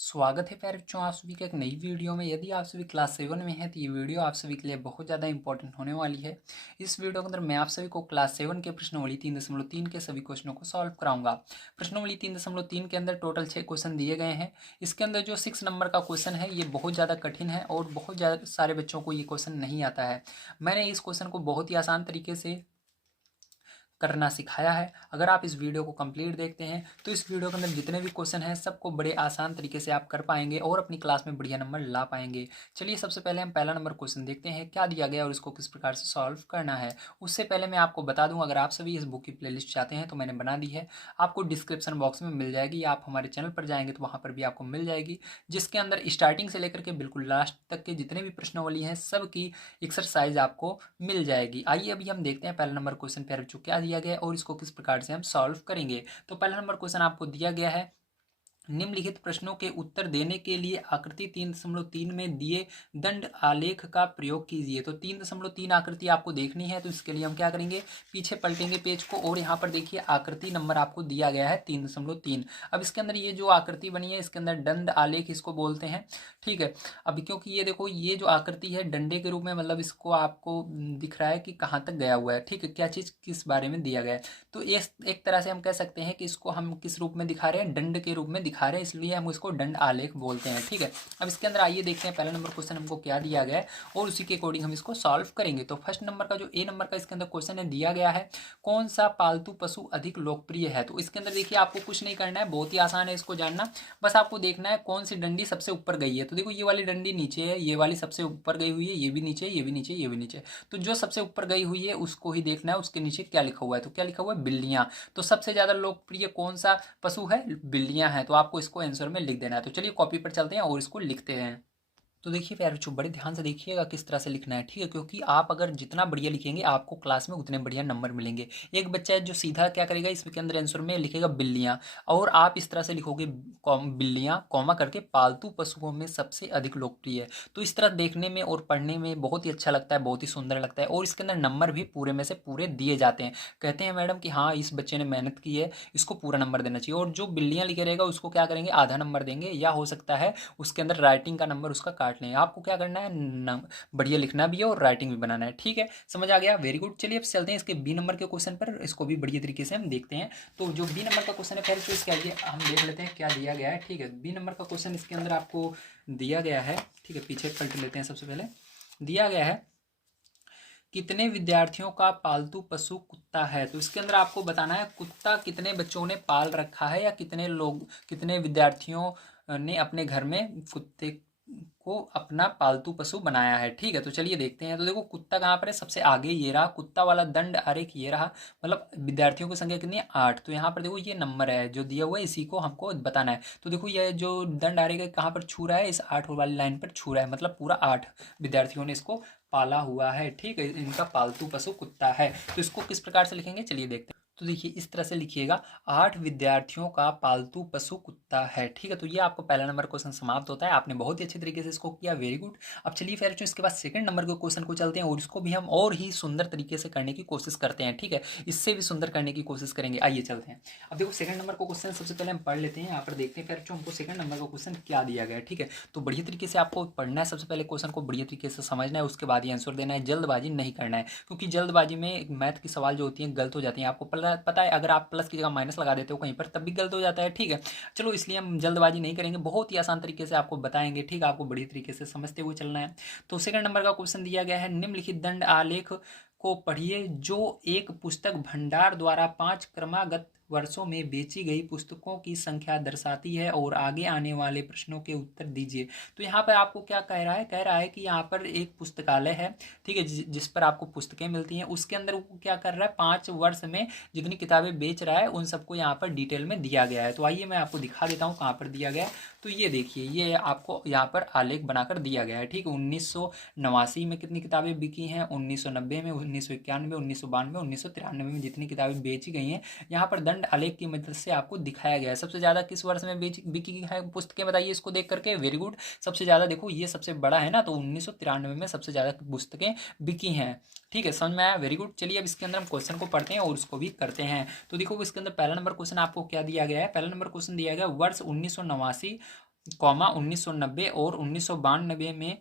स्वागत है प्यारे बच्चों आप सभी के एक नई वीडियो में। यदि आप सभी क्लास 7 में हैं तो ये वीडियो आप सभी के लिए बहुत ज़्यादा इंपॉर्टेंट होने वाली है। इस वीडियो के अंदर मैं आप सभी को क्लास 7 के प्रश्नावली 3.3 के सभी क्वेश्चनों को सॉल्व कराऊंगा। प्रश्नावली 3.3 के अंदर टोटल 6 क्वेश्चन दिए गए हैं। इसके अंदर जो 6 नंबर का क्वेश्चन है ये बहुत ज़्यादा कठिन है और बहुत ज़्यादा सारे बच्चों को ये क्वेश्चन नहीं आता है। मैंने इस क्वेश्चन को बहुत ही आसान तरीके से करना सिखाया है। अगर आप इस वीडियो को कंप्लीट देखते हैं तो इस वीडियो के अंदर जितने भी क्वेश्चन हैं सबको बड़े आसान तरीके से आप कर पाएंगे और अपनी क्लास में बढ़िया नंबर ला पाएंगे। चलिए सबसे पहले हम पहला नंबर क्वेश्चन देखते हैं क्या दिया गया और इसको किस प्रकार से सॉल्व करना है। उससे पहले मैं आपको बता दूं, अगर आप सभी इस बुक की प्लेलिस्ट चाहते हैं तो मैंने बना दी है, आपको डिस्क्रिप्शन बॉक्स में मिल जाएगी। आप हमारे चैनल पर जाएंगे तो वहाँ पर भी आपको मिल जाएगी, जिसके अंदर स्टार्टिंग से लेकर के बिल्कुल लास्ट तक के जितने भी प्रश्नावली हैं सब की एक्सरसाइज आपको मिल जाएगी। आइए अभी हम देखते हैं पहला नंबर क्वेश्चन प्यारे बच्चों क्या दिया गया है और इसको किस प्रकार से हम सॉल्व करेंगे। तो पहला नंबर क्वेश्चन आपको दिया गया है, निम्नलिखित प्रश्नों के उत्तर देने के लिए आकृति 3.3 में दिए दंड आलेख का प्रयोग कीजिए। तो 3.3 आकृति आपको देखनी है, तो इसके लिए हम क्या करेंगे, पीछे पलटेंगे पेज को और यहाँ पर देखिए आकृति नंबर आपको दिया गया है 3.3। अब इसके अंदर ये जो आकृति बनी है इसके अंदर दंड आलेख इसको बोलते हैं, ठीक है। अभी क्योंकि ये देखो ये जो आकृति है डंडे के रूप में, मतलब इसको आपको दिख रहा है कि कहाँ तक गया हुआ है, ठीक है, क्या चीज़ किस बारे में दिया गया है। तो एक तरह से हम कह सकते हैं कि इसको हम किस रूप में दिखा रहे हैं, दंड के रूप में दिखा रहे हैं, इसलिए हम इसको दंड आलेख बोलते हैं, ठीक है। अब इसके अंदर आइए देखते हैं पहला नंबर क्वेश्चन हमको क्या दिया गया है और उसी के अकॉर्डिंग हम इसको सॉल्व करेंगे। तो फर्स्ट नंबर का जो ए नंबर का इसके अंदर क्वेश्चन है दिया गया है, कौन सा पालतू पशु अधिक लोकप्रिय है। तो इसके अंदर देखिए आपको कुछ नहीं करना है, बहुत ही आसान है इसको जानना। बस आपको देखना है कौन सी डंडी सबसे ऊपर गई है। तो देखो ये वाली डंडी नीचे है, ये वाली सबसे ऊपर गई हुई है, ये भी नीचे, ये भी नीचे, ये भी नीचे। तो जो सबसे ऊपर गई हुई है उसको ही देखना है, उसके नीचे क्या लिखा हुआ है। तो क्या लिखा हुआ है, बिल्लियां। तो सबसे ज्यादा लोकप्रिय कौन सा पशु है, बिल्लियां हैं। तो आपको इसको आंसर में लिख देना है। तो चलिए कॉपी पर चलते हैं और इसको लिखते हैं। तो देखिए प्यारे बच्चों बड़े ध्यान से देखिएगा किस तरह से लिखना है, ठीक है, क्योंकि आप अगर जितना बढ़िया लिखेंगे आपको क्लास में उतने बढ़िया नंबर मिलेंगे। एक बच्चा है जो सीधा क्या करेगा, इसके अंदर आंसर में लिखेगा बिल्लियां, और आप इस तरह से लिखोगे बिल्लियां कॉमा करके पालतू पशुओं में सबसे अधिक लोकप्रिय है। तो इस तरह देखने में और पढ़ने में बहुत ही अच्छा लगता है, बहुत ही सुंदर लगता है, और इसके अंदर नंबर भी पूरे में से पूरे दिए जाते हैं। कहते हैं मैडम कि हाँ इस बच्चे ने मेहनत की है, इसको पूरा नंबर देना चाहिए। और जो बिल्लियां लिखे रहेगा उसको क्या करेंगे, आधा नंबर देंगे, या हो सकता है उसके अंदर राइटिंग का नंबर उसका काट लें। आपको क्या करना है, बढ़िया लिखना भी है और राइटिंग भी बनाना है, ठीक है, समझ आ गया, वेरी गुड। चलिए अब चलते हैं इसके बी नंबर के क्वेश्चन पर, इसको भी बढ़िया तरीके से हम देखते हैं। तो जो बी नंबर का क्वेश्चन है पहले तो इसके आइए हम देख लेते हैं क्या दिया गया है, ठीक है। बी नंबर का क्वेश्चन इसके अंदर आपको दिया गया है, ठीक है, पीछे पलट लेते हैं। सबसे पहले दिया गया है, कितने विद्यार्थियों का पालतू पशु कुत्ता है। तो इसके अंदर आपको बताना है कुत्ता कितने बच्चों ने पाल रखा है, या कितने लोग, कितने विद्यार्थियों ने अपने घर में कुत्ते को अपना पालतू पशु बनाया है, ठीक है। तो चलिए देखते हैं। तो देखो कुत्ता कहाँ पर है, सबसे आगे ये रहा कुत्ता वाला दंड आरेख, ये रहा, मतलब विद्यार्थियों की संख्या कितनी है, 8। तो यहाँ पर देखो ये नंबर है जो दिया हुआ है, इसी को हमको बताना है। तो देखो ये जो दंड आरेख है कहाँ पर छू रहा है, इस 8 वाली लाइन पर छू रहा है, मतलब पूरा 8 विद्यार्थियों ने इसको पाला हुआ है, ठीक है, इनका पालतू पशु कुत्ता है। तो इसको किस प्रकार से लिखेंगे, चलिए देखते हैं। तो देखिए इस तरह से लिखिएगा, 8 विद्यार्थियों का पालतू पशु कुत्ता है, ठीक है। तो ये आपको पहला नंबर क्वेश्चन समाप्त होता है, आपने बहुत ही अच्छे तरीके से इसको किया, वेरी गुड। अब चलिए फिर इसके बाद सेकंड नंबर के क्वेश्चन को चलते हैं और इसको भी हम और ही सुंदर तरीके से करने की कोशिश करते हैं, ठीक है, इससे भी सुंदर करने की कोशिश करेंगे। आइए चलते हैं। अब देखो सेकंड नंबर का क्वेश्चन सबसे पहले हम पढ़ लेते हैं, यहाँ पर देखते हैं फिर हमको सेकंड नंबर का क्वेश्चन क्या दिया गया है, ठीक है। तो बढ़िया तरीके से आपको पढ़ना है, सबसे पहले क्वेश्चन को बढ़िया तरीके से समझना है, उसके बाद ही आंसर देना है, जल्दबाजी नहीं करना है, क्योंकि जल्दबाजी में मैथ की सवाल जो होती है गलत हो जाती है। आपको पता है, अगर आप प्लस की जगह माइनस लगा देते हो कहीं पर तब भी गलत हो जाता है, ठीक है। चलो इसलिए हम जल्दबाजी नहीं करेंगे, बहुत ही आसान तरीके से आपको बताएंगे, ठीक है, आपको बढ़िया तरीके से समझते हुए चलना है। तो सेकंड नंबर का क्वेश्चन दिया गया है, निम्नलिखित दंड आलेख को पढ़िए जो एक पुस्तक भंडार द्वारा 5 क्रमागत वर्षों में बेची गई पुस्तकों की संख्या दर्शाती है और आगे आने वाले प्रश्नों के उत्तर दीजिए। तो यहाँ पर आपको क्या कह रहा है, कह रहा है कि यहाँ पर एक पुस्तकालय है, ठीक है, जिस पर आपको पुस्तकें मिलती हैं, उसके अंदर वो क्या कर रहा है, 5 वर्ष में जितनी किताबें बेच रहा है उन सबको यहाँ पर डिटेल में दिया गया है। तो आइए मैं आपको दिखा देता हूँ कहाँ पर दिया गया है। तो ये देखिए, ये आपको यहाँ पर आलेख बनाकर दिया गया है, ठीक है। 1989 में कितनी किताबें बिकी हैं, 1990 में, 1991, 1992, 1993 में जितनी किताबें बेची गई हैं यहाँ पर दंड आलेख की मदद से आपको दिखाया गया है। सबसे ज़्यादा किस वर्ष में बिकी है पुस्तकें, बताइए इसको देख करके, वेरी गुड। सबसे ज़्यादा देखो ये सबसे बड़ा है ना, तो 1993 में सबसे ज़्यादा पुस्तकें बिकी हैं, ठीक है, समझ में आया, वेरी गुड। चलिए अब इसके अंदर हम क्वेश्चन को पढ़ते हैं और उसको भी करते हैं। तो देखो इसके अंदर पहला नंबर क्वेश्चन आपको क्या दिया गया है, पहला नंबर क्वेश्चन दिया गया, वर्ष 1989 कॉमा 1990 और 1992 में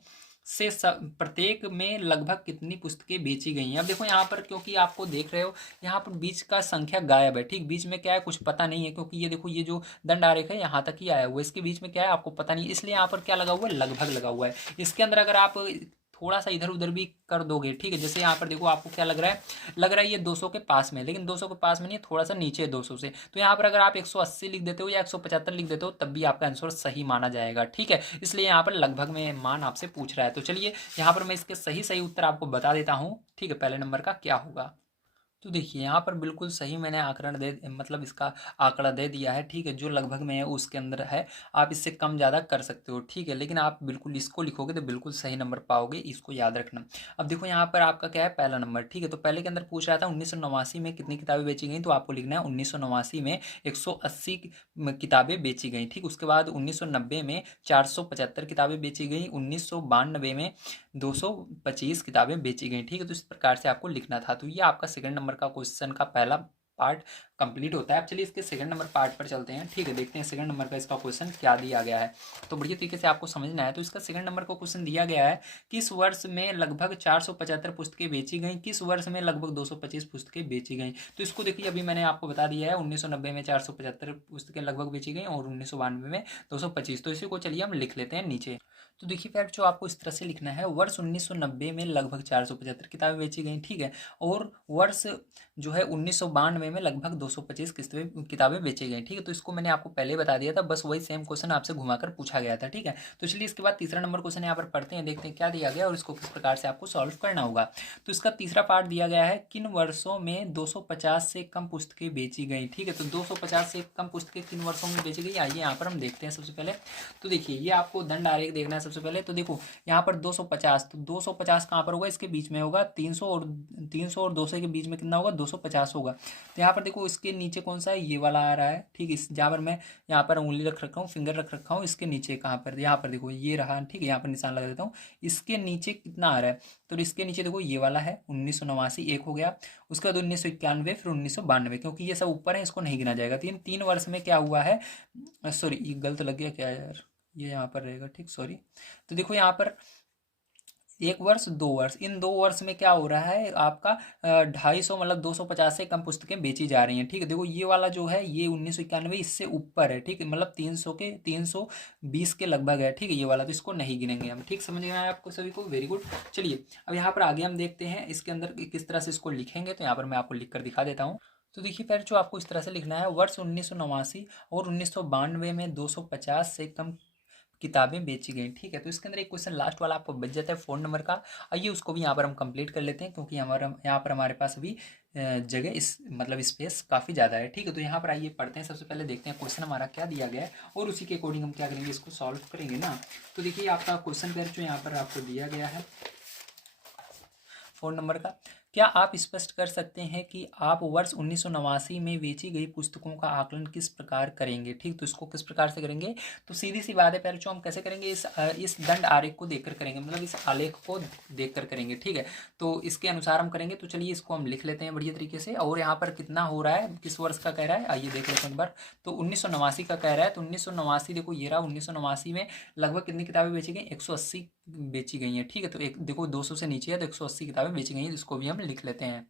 से प्रत्येक में लगभग कितनी पुस्तकें बेची गई हैं। अब देखो यहाँ पर, क्योंकि आपको देख रहे हो यहाँ पर बीच का संख्या गायब है, ठीक, बीच में क्या है कुछ पता नहीं है, क्योंकि ये देखो ये जो दंड आरेख है यहाँ तक ही आया हुआ है, इसके बीच में क्या है आपको पता नहीं, इसलिए यहाँ पर क्या लगा हुआ है, लगभग लगा हुआ है। इसके अंदर अगर आप थोड़ा सा इधर उधर भी कर दोगे, ठीक है, जैसे यहाँ पर देखो आपको क्या लग रहा है ये 200 के पास में, लेकिन 200 के पास में नहीं है, थोड़ा सा नीचे है 200 से, तो यहाँ पर अगर आप 180 लिख देते हो या 175 लिख देते हो तब भी आपका आंसर सही माना जाएगा, ठीक है। इसलिए यहाँ पर लगभग में मान आपसे पूछ रहा है। तो चलिए यहाँ पर मैं इसके सही सही उत्तर आपको बता देता हूँ, ठीक है, पहले नंबर का क्या होगा। तो देखिए यहाँ पर बिल्कुल सही मैंने आकरण दे मतलब इसका आंकड़ा दे दिया है, ठीक है, जो लगभग में है उसके अंदर है। आप इससे कम ज़्यादा कर सकते हो, ठीक है, लेकिन आप बिल्कुल इसको लिखोगे तो बिल्कुल सही नंबर पाओगे, इसको याद रखना। अब देखो यहाँ पर आपका क्या है, पहला नंबर, ठीक है, तो पहले के अंदर पूछ रहा था 1989 में कितनी किताबें बेची गई, तो आपको लिखना है 1989 में 180 किताबें बेची गई, ठीक। उसके बाद 1990 में 475 किताबें बेची गई, 1992 में 225 किताबें बेची गई, ठीक है। तो इस प्रकार से आपको लिखना था। तो ये आपका सेकंड नंबर का क्वेश्चन का पहला पार्ट कंप्लीट होता है। अब चलिए इसके सेकंड नंबर पार्ट पर चलते हैं, ठीक है, देखते हैं सेकंड नंबर का इसका क्वेश्चन क्या दिया गया है। तो बढ़िया तरीके से आपको समझना है। तो इसका सेकंड नंबर का क्वेश्चन दिया गया है, किस वर्ष में लगभग 475 पुस्तकें बेची गई, किस वर्ष में लगभग 225 पुस्तकें बेची गई। तो इसको देखिए अभी मैंने आपको बता दिया है, 1990 में 475 पुस्तकें लगभग बेची गई और 1992 में 225। तो इसी को चलिए हम लिख लेते हैं नीचे। तो देखिए फ्रेंड, जो आपको इस तरह से लिखना है, वर्ष 1990 में लगभग 475 किताबें बेची गई, ठीक है, और वर्ष जो है 1992 में लगभग 225 किताबें बेची गई, ठीक है। तो इसको मैंने आपको पहले बता दिया था, बस वही सेम क्वेश्चन आपसे घुमाकर पूछा गया था, ठीक है। तो चलिए इसके बाद तीसरा नंबर क्वेश्चन यहाँ पर पढ़ते हैं, देखते हैं क्या दिया गया और इसको किस प्रकार से आपको सॉल्व करना होगा। तो इसका तीसरा पार्ट दिया गया है, किन वर्षों में 250 से कम पुस्तकें बेची गई, ठीक है। तो 250 से कम पुस्तकें किन वर्षों में बेची गई, आइए यहाँ पर हम देखते हैं। सबसे पहले तो देखिए ये आपको दंड आरेख देखना है। सबसे पहले तो देखो यहाँ पर 250, तो 250 कहाँ पर होगा, इसके बीच में होगा, 300 और 200 के बीच में कितना होगा, 250 होगा। तो यहाँ पर देखो इसके नीचे कौन सा है, ये वाला आ रहा है, ठीक है, इस जहाँ पर मैं यहाँ पर उंगली रख रखा हूँ, फिंगर रख रखा हूँ, इसके नीचे कहाँ पर, यहाँ पर देखो ये रहा, ठीक है, यहाँ पर निशान लगा देता हूँ। इसके नीचे कितना आ रहा है, तो इसके नीचे देखो ये वाला है 1989, एक हो गया। उसके बाद 1991, फिर 1992, क्योंकि ये सब ऊपर है इसको नहीं गिना जाएगा। तीन वर्ष में क्या हुआ है, सॉरी ये गलत लग गया क्या यार, ये यहाँ पर रहेगा, ठीक, सॉरी। तो देखो यहाँ पर 1 वर्ष 2 वर्ष, इन 2 वर्ष में क्या हो रहा है आपका 250 मतलब 250 से कम पुस्तकें बेची जा रही हैं, ठीक है। देखो ये वाला जो है ये 1991 इससे ऊपर है, ठीक है, मतलब 320 के लगभग है, ठीक है, ये वाला, तो इसको नहीं गिनेंगे हम, ठीक, समझ में आया आपको सभी को, वेरी गुड। चलिए अब यहाँ पर आगे हम देखते हैं इसके अंदर किस तरह से इसको लिखेंगे। तो यहाँ पर मैं आपको लिख कर दिखा देता हूँ। तो देखिए फिर जो आपको इस तरह से लिखना है, वर्ष 1989 और 1992 में 250 से कम किताबें बेची गई, ठीक है। तो इसके अंदर एक क्वेश्चन लास्ट वाला आपको बच जाता है 4 नंबर का। आइए उसको भी यहाँ पर हम कंप्लीट कर लेते हैं, क्योंकि हमारा यहाँ पर हमारे पास अभी जगह इस मतलब स्पेस काफ़ी ज़्यादा है, ठीक है। तो यहाँ पर आइए पढ़ते हैं, सबसे पहले देखते हैं क्वेश्चन हमारा क्या दिया गया है और उसी के अकॉर्डिंग हम क्या करेंगे, इसको सॉल्व करेंगे ना। तो देखिए आपका क्वेश्चन पेयर जो यहाँ पर आपको दिया गया है 4 नंबर का, क्या आप स्पष्ट कर सकते हैं कि आप वर्ष 1989 में बेची गई पुस्तकों का आकलन किस प्रकार करेंगे, ठीक। तो इसको किस प्रकार से करेंगे, तो सीधी सी बात है, पहले जो हम कैसे करेंगे, इस दंड आरेख को देखकर करेंगे, मतलब इस आलेख को देखकर करेंगे, ठीक है। तो इसके अनुसार हम करेंगे। तो चलिए इसको हम लिख लेते हैं बढ़िया तरीके से। और यहाँ पर कितना हो रहा है, किस वर्ष का कह रहा है, आइए देख लेते हैं एक बार। तो 1989 का कह रहा है, तो 1989 देखो ये रहा, 1989 में लगभग कितनी किताबें बेची गई, 180 बेची गई हैं, ठीक है। तो एक देखो 200 से नीचे है, तो 180 किताबें बेची गई हैं, इसको भी हम लिख लेते हैं।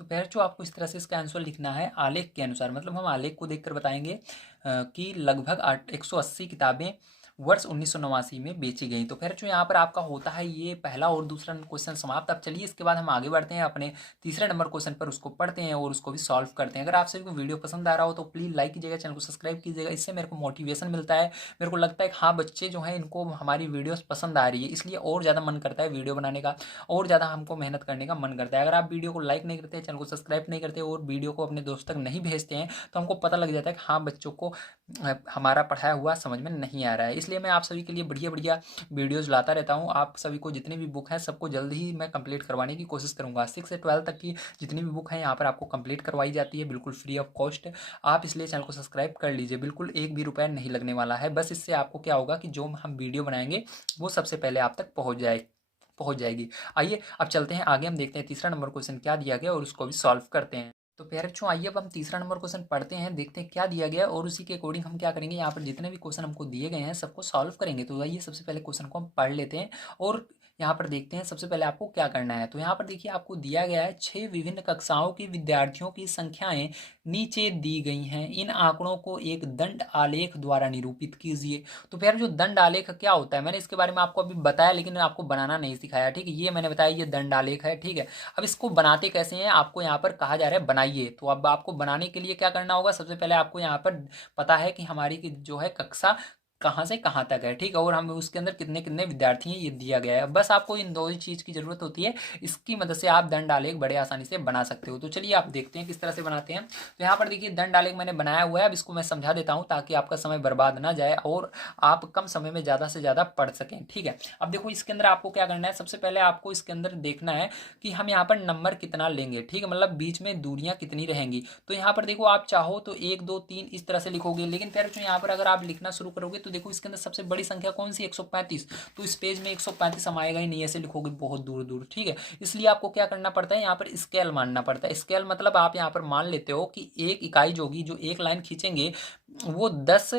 तो पहले जो आपको इस तरह से इसका आंसर लिखना है आलेख के अनुसार, मतलब हम आलेख को देखकर बताएंगे कि लगभग 180 किताबें वर्ष 1989 में बेची गई। तो फिर जो यहाँ पर आपका होता है ये पहला और दूसरा क्वेश्चन समाप्त। अब चलिए इसके बाद हम आगे बढ़ते हैं अपने तीसरे नंबर क्वेश्चन पर, उसको पढ़ते हैं और उसको भी सॉल्व करते हैं। अगर आप सभी को वीडियो पसंद आ रहा हो तो प्लीज़ लाइक कीजिएगा, चैनल को सब्सक्राइब कीजिएगा, इससे मेरे को मोटिवेशन मिलता है। मेरे को लगता है कि हाँ बच्चे जो हैं इनको हमारी वीडियोस पसंद आ रही है, इसलिए और ज़्यादा मन करता है वीडियो बनाने का, और ज़्यादा हमको मेहनत करने का मन करता है। अगर आप वीडियो को लाइक नहीं करते, चैनल को सब्सक्राइब नहीं करते और वीडियो को अपने दोस्तों तक नहीं भेजते हैं, तो हमको पता लग जाता है कि हाँ बच्चों को हमारा पढ़ाया हुआ समझ में नहीं आ रहा है। इसलिए मैं आप सभी के लिए बढ़िया बढ़िया वीडियोज़ लाता रहता हूँ। आप सभी को जितनी भी बुक है सबको जल्दी ही मैं कंप्लीट करवाने की कोशिश करूँगा। 6 से 12 तक की जितनी भी बुक है यहाँ पर आपको कंप्लीट करवाई जाती है, बिल्कुल फ्री ऑफ कॉस्ट। आप इसलिए चैनल को सब्सक्राइब कर लीजिए, बिल्कुल एक भी रुपया नहीं लगने वाला है। बस इससे आपको क्या होगा कि जो हम वीडियो बनाएंगे वो सबसे पहले आप तक पहुँच जाएगी। आइए अब चलते हैं आगे, हम देखते हैं तीसरा नंबर क्वेश्चन क्या दिया गया और उसको भी सॉल्व करते हैं। तो प्यारे बच्चों आइए अब हम तीसरा नंबर क्वेश्चन पढ़ते हैं, देखते हैं क्या दिया गया है और उसी के अकॉर्डिंग हम क्या करेंगे। यहाँ पर जितने भी क्वेश्चन हमको दिए गए हैं सबको सॉल्व करेंगे। तो आइए सबसे पहले क्वेश्चन को हम पढ़ लेते हैं और यहाँ पर देखते हैं सबसे पहले आपको क्या करना है। तो यहाँ पर देखिए आपको दिया गया है 6 विभिन्न कक्षाओं के विद्यार्थियों की संख्याएं नीचे दी गई हैं, इन आंकड़ों को एक दंड आलेख द्वारा निरूपित कीजिए। तो प्यारे जो दंड आलेख क्या होता है, मैंने इसके बारे में आपको अभी बताया लेकिन आपको बनाना नहीं सिखाया, ठीक है। ये मैंने बताया ये दंड आलेख है, ठीक है। अब इसको बनाते कैसे हैं, आपको यहाँ पर कहा जा रहा है बनाइए। तो अब आपको बनाने के लिए क्या करना होगा, सबसे पहले आपको यहाँ पर पता है कि हमारी की जो है कक्षा कहाँ से कहाँ तक है, ठीक है, और हम उसके अंदर कितने कितने विद्यार्थी हैं ये दिया गया है। बस आपको इन दो ही चीज़ की जरूरत होती है, इसकी मदद से आप दंड आलेख बड़े आसानी से बना सकते हो। तो चलिए आप देखते हैं किस तरह से बनाते हैं। तो यहाँ पर देखिए दंड आलेख मैंने बनाया हुआ है, अब इसको मैं समझा देता हूँ ताकि आपका समय बर्बाद ना जाए और आप कम समय में ज़्यादा से ज़्यादा पढ़ सकें, ठीक है। अब देखो इसके अंदर आपको क्या करना है, सबसे पहले आपको इसके अंदर देखना है कि हम यहाँ पर नंबर कितना लेंगे, ठीक है, मतलब बीच में दूरियां कितनी रहेंगी। तो यहाँ पर देखो आप चाहो तो 1 2 3 इस तरह से लिखोगे, लेकिन फिर यहाँ पर अगर आप लिखना शुरू करोगे तो देखो इसके अंदर सबसे बड़ी संख्या कौन सी 135, तो इस पेज में 135 हम आएगा ही नहीं, ऐसे लिखोगे बहुत दूर दूर, ठीक है। इसलिए आपको क्या करना पड़ता है, यहाँ पर स्केल मानना पड़ता है। स्केल मतलब आप यहाँ पर मान लेते हो कि एक इकाई जो होगी, जो एक लाइन खींचेंगे वो 10,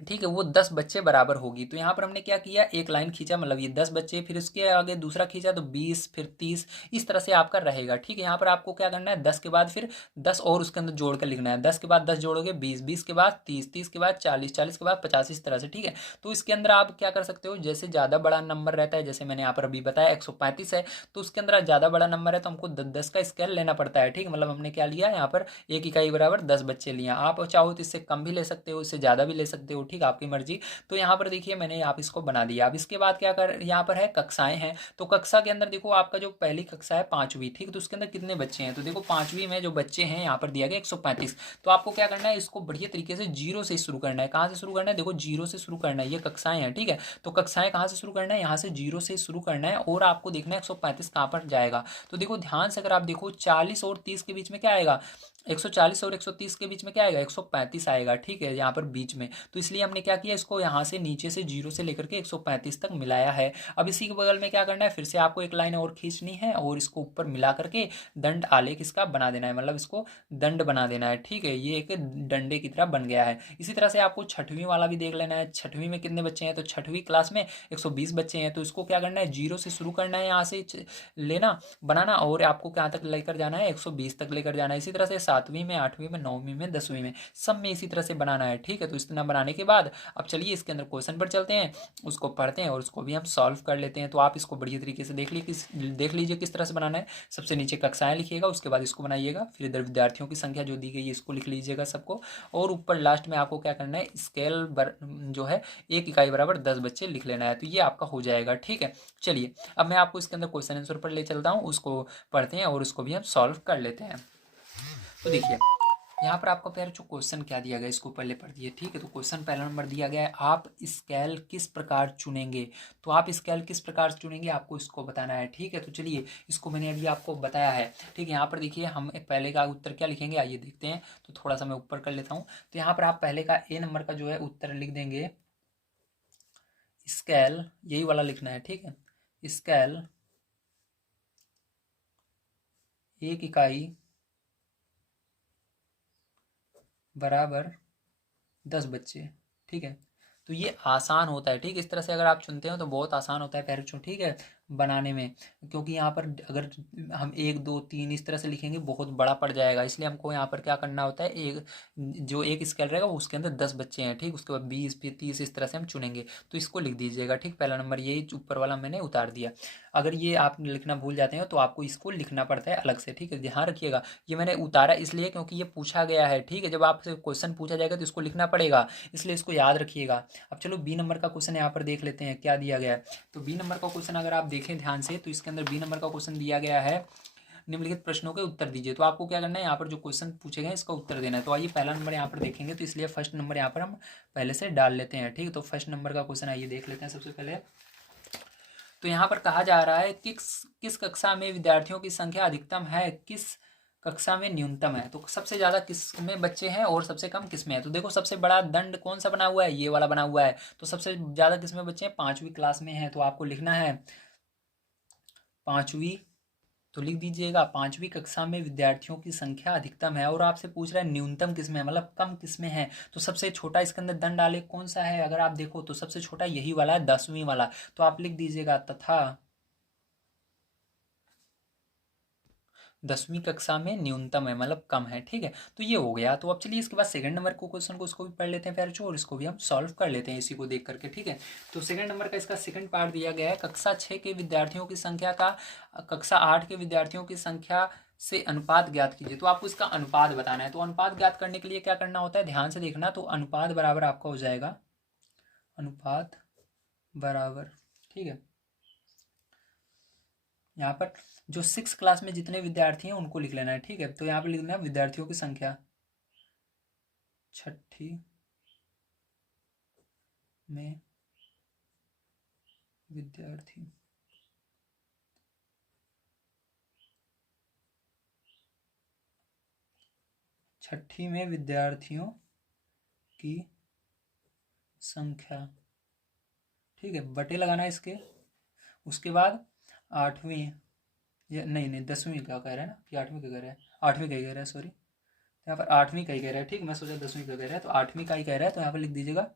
ठीक है, वो 10 बच्चे बराबर होगी। तो यहाँ पर हमने क्या किया, एक लाइन खींचा मतलब ये 10 बच्चे, फिर उसके आगे दूसरा खींचा तो 20, फिर 30, इस तरह से आपका रहेगा, ठीक है। यहाँ पर आपको क्या करना है, 10 के बाद फिर 10 और उसके अंदर जोड़ कर लिखना है, 10 के बाद 10 जोड़ोगे 20, 20 के बाद 30, 30 के बाद 40, 40 के बाद 50, इस तरह से, ठीक है। तो इसके अंदर आप क्या कर सकते हो, जैसे ज़्यादा बड़ा नंबर रहता है, जैसे मैंने यहाँ पर अभी बताया 135 है, तो उसके अंदर ज़्यादा बड़ा नंबर है तो हमको 10 का स्केल लेना पड़ता है, ठीक है। मतलब हमने क्या लिया यहाँ पर, एक इकाई बराबर 10 बच्चे लिया। आप चाहो तो इससे कम भी ले सकते हो, इससे ज़्यादा भी ले सकते हो, ठीक है, आपकी मर्जी। तो यहाँ पर देखिए मैंने आप इसको बना दिया। अब इसके बाद क्या कर, यहाँ पर है कक्षाएं हैं, तो कक्षा के अंदर देखो आपका जो पहली कक्षा है 5वीं, ठीक है, तो उसके अंदर कितने बच्चे हैं, तो देखो 5वीं में जो बच्चे हैं यहाँ पर दिया गया 135। तो आपको क्या करना है, इसको बढ़िया तरीके से जीरो से शुरू करना है। कहाँ से शुरू करना है, देखो जीरो से शुरू करना है, ये कक्षाएं हैं, ठीक है। तो कक्षाएं कहाँ से शुरू करना है, यहाँ से जीरो से शुरू करना है और आपको देखना है 135 कहाँ पर जाएगा। तो देखो ध्यान से अगर आप देखो 40 और 30 के बीच में क्या आएगा, 140 और 130 के बीच में क्या आएगा, 135 आएगा, ठीक है, यहाँ पर बीच में। तो इसलिए हमने क्या किया, इसको यहाँ से नीचे से जीरो से लेकर के 135 तक मिलाया है। अब इसी के बगल में क्या करना है, फिर से आपको एक लाइन और खींचनी है और इसको ऊपर मिला करके दंड आलेख इसका बना देना है, मतलब इसको दंड बना देना है, ठीक है। ये एक डंडे की तरह बन गया है। इसी तरह से आपको छठवीं वाला भी देख लेना है, छठवीं में कितने बच्चे हैं, तो छठवीं क्लास में 120 बच्चे हैं। तो इसको क्या करना है, जीरो से शुरू करना है, यहाँ से लेना बनाना और आपको क्या तक लेकर जाना है, 120 तक लेकर जाना है। इसी तरह से 7वीं में, 8वीं में, 9वीं में, 10वीं में, सब में इसी तरह से बनाना है, ठीक है। तो इस तरह बनाने के बाद अब चलिए इसके अंदर क्वेश्चन पर चलते हैं, उसको पढ़ते हैं और उसको भी हम सॉल्व कर लेते हैं। तो आप इसको बढ़िया तरीके से देख लीजिए किस तरह से बनाना है। सबसे नीचे कक्षाएं लिखिएगा, उसके बाद इसको बनाइएगा, फिर इधर विद्यार्थियों की संख्या जो दी गई है इसको लिख लीजिएगा सबको, और ऊपर लास्ट में आपको क्या करना है, स्केल जो है एक इकाई बराबर 10 बच्चे लिख लेना है। तो ये आपका हो जाएगा, ठीक है। चलिए अब मैं आपको इसके अंदर क्वेश्चन आंसर पर ले चलता हूँ, उसको पढ़ते हैं और उसको भी हम सॉल्व कर लेते हैं। तो देखिए यहाँ पर आपको पहले जो क्वेश्चन क्या दिया गया इसको पहले पढ़ दिए, ठीक है। तो क्वेश्चन पहला नंबर दिया गया है, आप स्केल किस प्रकार चुनेंगे। तो आप स्केल किस प्रकार चुनेंगे आपको इसको बताना है, ठीक है। तो चलिए इसको मैंने अभी आपको बताया है, ठीक है। यहाँ पर देखिए हम पहले का उत्तर क्या लिखेंगे, आइए देखते हैं। तो थोड़ा सा मैं ऊपर कर लेता हूँ। तो यहाँ पर आप पहले का ए नंबर का जो है उत्तर लिख देंगे, स्केल यही वाला लिखना है, ठीक है। स्केल एक इकाई बराबर 10 बच्चे, ठीक है। तो ये आसान होता है, ठीक है। इस तरह से अगर आप चुनते हो तो बहुत आसान होता है पैर, ठीक है, बनाने में। क्योंकि यहाँ पर अगर हम 1 2 3 इस तरह से लिखेंगे बहुत बड़ा पड़ जाएगा, इसलिए हमको यहाँ पर क्या करना होता है, एक जो एक स्केल रहेगा उसके अंदर 10 बच्चे हैं, ठीक। उसके बाद 20 फिर 30 इस तरह से हम चुनेंगे। तो इसको लिख दीजिएगा, ठीक। पहला नंबर यही ऊपर वाला मैंने उतार दिया। अगर ये आप लिखना भूल जाते हैं तो आपको इसको लिखना पड़ता है अलग से, ठीक है, ध्यान रखिएगा। ये मैंने उतारा इसलिए क्योंकि ये पूछा गया है, ठीक है। जब आपसे क्वेश्चन पूछा जाएगा तो इसको लिखना पड़ेगा, इसलिए इसको याद रखिएगा। अब चलो बी नंबर का क्वेश्चन यहाँ पर देख लेते हैं क्या दिया गया है। तो बी नंबर का क्वेश्चन अगर आप देखें ध्यान से तो इसके अंदर बी नंबर का क्वेश्चन दिया गया है, निम्नलिखित प्रश्नों के उत्तर दीजिए। तो आपको क्या करना है, यहाँ पर जो क्वेश्चन पूछे गए इसका उत्तर देना है। तो आइए पहला नंबर यहाँ पर देखेंगे, तो इसलिए फर्स्ट नंबर यहाँ पर हम पहले से डाल लेते हैं, ठीक है। तो फर्स्ट नंबर का क्वेश्चन आइए देख लेते हैं सबसे पहले। तो यहाँ पर कहा जा रहा है किस किस कक्षा में विद्यार्थियों की संख्या अधिकतम है, किस कक्षा में न्यूनतम है। तो सबसे ज़्यादा किस में बच्चे हैं और सबसे कम किस में है। तो देखो सबसे बड़ा दंड कौन सा बना हुआ है, ये वाला बना हुआ है। तो सबसे ज़्यादा किस में बच्चे हैं, 5वीं क्लास में है। तो आपको लिखना है 5वीं तो लिख दीजिएगा 5वीं कक्षा में विद्यार्थियों की संख्या अधिकतम है, और आपसे पूछ रहा है न्यूनतम किसमें है, मतलब कम किसमें है। तो सबसे छोटा इसके अंदर दंड आलेख कौन सा है, अगर आप देखो तो सबसे छोटा यही वाला है, 10वीं वाला। तो आप लिख दीजिएगा तथा 10वीं कक्षा में न्यूनतम है, मतलब कम है। ठीक है, तो ये हो गया। तो अब चलिए इसके बाद सेकंड नंबर को क्वेश्चन को उसको भी पढ़ लेते हैं फिर और इसको भी हम सॉल्व कर लेते हैं इसी को देख करके। ठीक है, तो सेकंड नंबर का इसका सेकंड पार्ट दिया गया है, कक्षा 6 के विद्यार्थियों की संख्या का कक्षा 8 के विद्यार्थियों की संख्या से अनुपात ज्ञात कीजिए। तो आपको इसका अनुपात बताना है। तो अनुपात ज्ञात करने के लिए क्या करना होता है, ध्यान से देखना। तो अनुपात बराबर आपका हो जाएगा, अनुपात बराबर, ठीक है, यहाँ पर जो 6 क्लास में जितने विद्यार्थी हैं उनको लिख लेना है। ठीक है, तो यहाँ पर लिख लेना विद्यार्थियों की संख्या छठी में विद्यार्थी, छठी में विद्यार्थियों की संख्या, ठीक है, बटे लगाना है इसके। उसके बाद 8वीं, या नहीं नहीं 10वीं का कह रहा है ना, कि 8वीं का कह रहा है, 8वीं का ही कह रहा है, सॉरी, यहाँ पर 8वीं का ही कह रहा है। ठीक, मैं सोचा 10वीं का कह रहा है, तो 8वीं का ही कह रहा है, तो यहाँ पर लिख दीजिएगा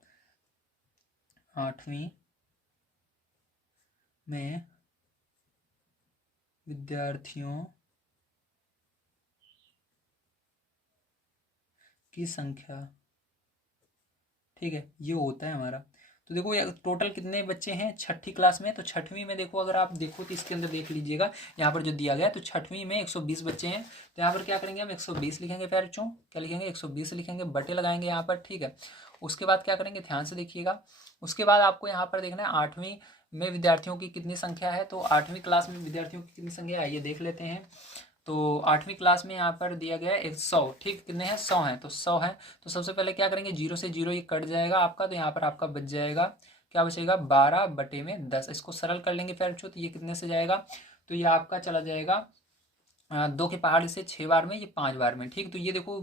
8वीं में विद्यार्थियों की संख्या। ठीक है, ये होता है हमारा। तो देखो ये टोटल कितने बच्चे हैं छठी क्लास में, तो छठवीं में देखो, अगर आप देखो तो इसके अंदर देख लीजिएगा यहाँ पर जो दिया गया है, तो छठवीं में 120 बच्चे हैं। तो यहाँ पर क्या करेंगे, हम 120 लिखेंगे प्यारे बच्चों, क्या लिखेंगे 120 लिखेंगे, बटे लगाएंगे यहाँ पर। ठीक है, उसके बाद क्या करेंगे, ध्यान से देखिएगा। उसके बाद आपको यहाँ पर देखना है 8वीं में विद्यार्थियों की कितनी संख्या है। तो 8वीं क्लास में विद्यार्थियों की कितनी संख्या है, ये देख लेते हैं। तो 8वीं क्लास में यहाँ पर दिया गया है 100। ठीक, कितने हैं, 100 हैं, तो 100 है। तो सबसे पहले क्या करेंगे, 0 से 0 ये कट जाएगा आपका, तो यहाँ पर आपका बच जाएगा, क्या बचेगा, 12/10। इसको सरल कर लेंगे फिर बच्चों, तो ये कितने से जाएगा, तो ये आपका चला जाएगा 2 के पहाड़ से 6 बार में, ये 5 बार में। ठीक, तो ये देखो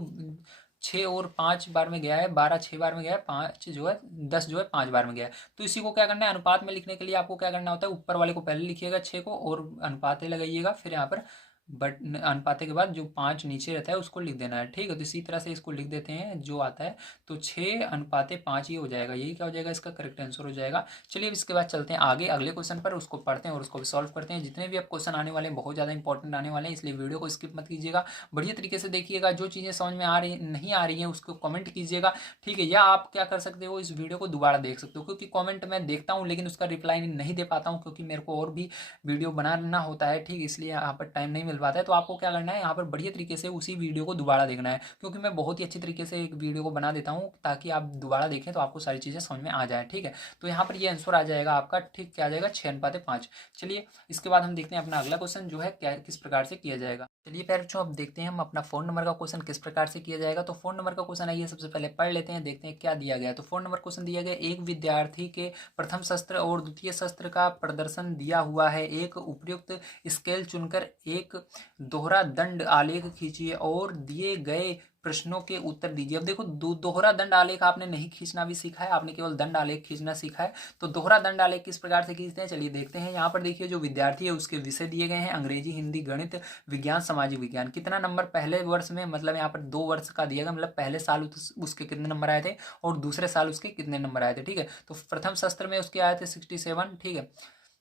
6 और 5 बार में गया है, 12 6 बार में गया है, 5 जो है 10 जो है 5 बार में गया है। तो इसी को क्या करना है, अनुपात में लिखने के लिए आपको क्या करना होता है, ऊपर वाले को पहले लिखिएगा 6 को, और अनुपात लगाइएगा, फिर यहाँ पर बट अनुपाते के बाद जो 5 नीचे रहता है उसको लिख देना है। ठीक है, तो इसी तरह से इसको लिख देते हैं जो आता है, तो 6:5 ही हो जाएगा, यही क्या हो जाएगा, इसका करेक्ट आंसर हो जाएगा। चलिए अब इसके बाद चलते हैं आगे अगले क्वेश्चन पर, उसको पढ़ते हैं और उसको भी सॉल्व करते हैं। जितने भी अब क्वेश्चन आने वाले हैं बहुत ज़्यादा इंपॉर्टेंट आने वाले हैं, इसलिए वीडियो को स्किप मत कीजिएगा, बढ़िया तरीके से देखिएगा। जो चीज़ें समझ में आ रही नहीं आ रही हैं उसको कमेंट कीजिएगा। ठीक है, या आप क्या कर सकते हो, इस वीडियो को दोबारा देख सकते हो, क्योंकि कमेंट मैं देखता हूँ लेकिन उसका रिप्लाई नहीं दे पाता हूँ, क्योंकि मेरे को और भी वीडियो बनाना होता है। ठीक, इसलिए यहाँ पर टाइम नहीं मिल पाता है। तो आपको क्या करना है, यहाँ पर बढ़िया तरीके से उसी वीडियो को दोबारा देखना है, क्योंकि मैं बहुत ही अच्छी तरीके से एक वीडियो को बना देता हूँ, ताकि आप दोबारा देखें तो आपको सारी चीज़ें समझ में आ जाए। ठीक है, तो यहाँ पर ये आंसर आ जाएगा आपका, ठीक, क्या आ जाएगा, 6:5। चलिए इसके बाद हम देखते हैं अपना अगला क्वेश्चन जो है क्या किस प्रकार से किया जाएगा। चलिए प्यारे बच्चों अब देखते हैं हम अपना 4 नंबर का क्वेश्चन किस प्रकार से किया जाएगा। तो 4 नंबर का क्वेश्चन आइए सबसे पहले पढ़ लेते हैं, देखते हैं क्या दिया गया है। तो 4 नंबर क्वेश्चन दिया गया, एक विद्यार्थी के प्रथम शस्त्र और द्वितीय शस्त्र का प्रदर्शन दिया हुआ है, एक उपयुक्त स्केल चुनकर एक दोहरा दंड आलेख खींचिए और दिए गए प्रश्नों के उत्तर दीजिए। अब देखो दोहरा दंड आलेख आपने नहीं खींचना भी सीखा है, आपने केवल दंड आलेख खींचना सीखा है। तो दोहरा दंड आलेख किस प्रकार से खींचते हैं, चलिए देखते हैं। यहाँ पर देखिए जो विद्यार्थी है उसके विषय दिए गए हैं, अंग्रेजी, हिंदी, गणित, विज्ञान, सामाजिक विज्ञान। कितना नंबर पहले वर्ष में, मतलब यहाँ पर 2 वर्ष का दिया गया, मतलब पहले साल उसके कितने नंबर आए थे और दूसरे साल उसके कितने नंबर आए थे। ठीक है, तो प्रथम शस्त्र में उसके आए थे 67। ठीक है,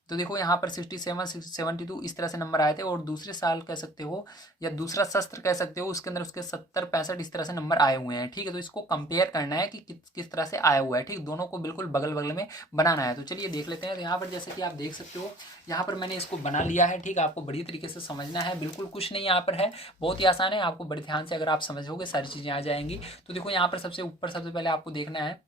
तो देखो यहाँ पर 67 72 इस तरह से नंबर आए थे, और दूसरे साल कह सकते हो या दूसरा शस्त्र कह सकते हो, उसके अंदर उसके 70 65 इस तरह से नंबर आए हुए हैं। ठीक है, तो इसको कंपेयर करना है कि किस तरह से आया हुआ है। ठीक, दोनों को बिल्कुल बगल बगल में बनाना है। तो चलिए देख लेते हैं। तो यहाँ पर जैसे कि आप देख सकते हो, यहाँ पर मैंने इसको बना लिया है। ठीक, आपको बढ़िया तरीके से समझना है, बिल्कुल कुछ नहीं यहाँ पर है, बहुत ही आसान है। आपको बड़े ध्यान से अगर आप समझोगे सारी चीज़ें आ जाएंगी। तो देखो यहाँ पर सबसे ऊपर सबसे पहले आपको देखना है,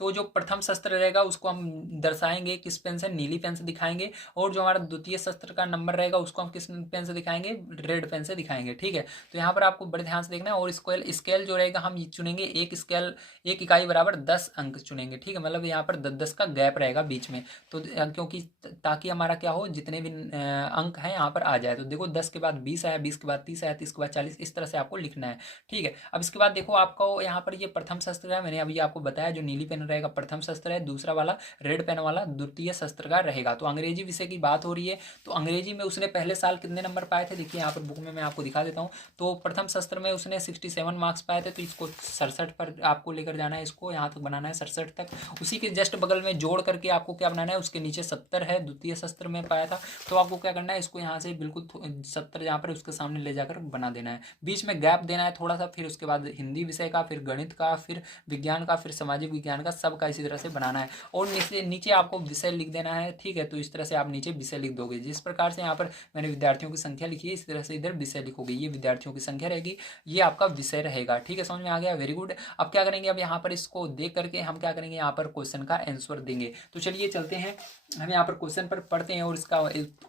तो जो प्रथम शस्त्र रहेगा उसको हम दर्शाएंगे किस पेन से, नीली पेन से दिखाएंगे, और जो हमारा द्वितीय शस्त्र का नंबर रहेगा उसको हम किस पेन से दिखाएंगे, रेड पेन से दिखाएंगे। ठीक है, तो यहाँ पर आपको बड़े ध्यान से देखना है। और स्केल स्केल जो रहेगा हम चुनेंगे, एक स्केल एक इकाई बराबर 10 अंक चुनेंगे। ठीक है, मतलब यहाँ पर 10 का गैप रहेगा बीच में, तो क्योंकि ताकि हमारा क्या हो, जितने भी अंक हैं यहाँ पर आ जाए। तो देखो 10 के बाद 20 आया, 20 के बाद 30 आया, 30 के बाद 40, इस तरह से आपको लिखना है। ठीक है, अब इसके बाद देखो आपको यहाँ पर ये प्रथम शस्त्र है, मैंने अभी आपको बताया जो नीली पेन रहेगा प्रथम शस्त्र है, दूसरा वाला रेड पेन वाला द्वितीय शस्त्र का रहेगा। तो अंग्रेजी विषय की बात हो रही है, तो अंग्रेजी में उसने पहले साल कितने नंबर पाए थे, देखिए यहाँ पर बुक में मैं आपको दिखा देता हूँ। तो प्रथम शस्त्र में उसने 67 मार्क्स पाए थे, तो इसको 67 पर आपको लेकर जाना है, इसको यहाँ तक बनाना है 67 तक। उसी के जस्ट बगल में जोड़ करके आपको क्या बनाना है, उसके नीचे 70 है, द्वितीय शस्त्र में पाया था, तो आपको क्या करना है, इसको यहाँ से बिल्कुल 70 जहाँ पर उसके सामने ले जाकर बना देना है, बीच में गैप देना है थोड़ा सा, फिर उसके बाद हिंदी विषय का, फिर गणित का, फिर विज्ञान का, फिर सामाजिक विज्ञान का, सबका इसी तरह से बनाना है। और नीचे आपको विषय लिख देना है, ठीक है। तो इस तरह से आप नीचे विषय लिख दोगे, जिस प्रकार से यहाँ पर मैंने विद्यार्थियों की संख्या लिखी है, इस तरह से इधर विषय लिखोगे, ये विद्यार्थियों की संख्या रहेगी, ये आपका विषय रहेगा, ठीक है। समझ में आ गया, वेरी गुड। अब क्या करेंगे, अब यहाँ पर इसको देख करके हम क्या करेंगे, यहाँ पर क्वेश्चन का आंसर देंगे। तो चलिए चलते हैं, हम यहाँ पर क्वेश्चन पर पढ़ते हैं और इसका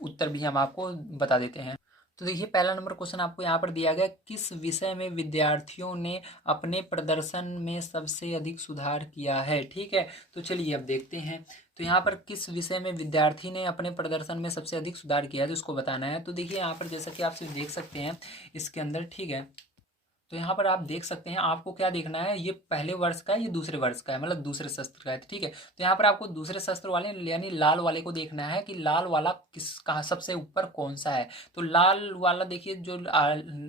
उत्तर भी हम आपको बता देते हैं। तो देखिए पहला नंबर क्वेश्चन आपको यहाँ पर दिया गया, किस विषय में विद्यार्थियों ने अपने प्रदर्शन में सबसे अधिक सुधार किया है, ठीक है। तो चलिए अब देखते हैं, तो यहाँ पर किस विषय में विद्यार्थी ने अपने प्रदर्शन में सबसे अधिक सुधार किया है, तो उसको बताना है। तो देखिए यहाँ पर जैसा कि आप सिर्फ देख सकते हैं इसके अंदर, ठीक है। तो यहाँ पर आप देख सकते हैं, आपको क्या देखना है, ये पहले वर्ष का है, ये दूसरे वर्ष का है, मतलब दूसरे शस्त्र का है, ठीक है। तो यहाँ पर आपको दूसरे शस्त्र वाले यानी लाल वाले को देखना है कि लाल वाला किस कहाँ सबसे ऊपर कौन सा है। तो लाल वाला देखिए, जो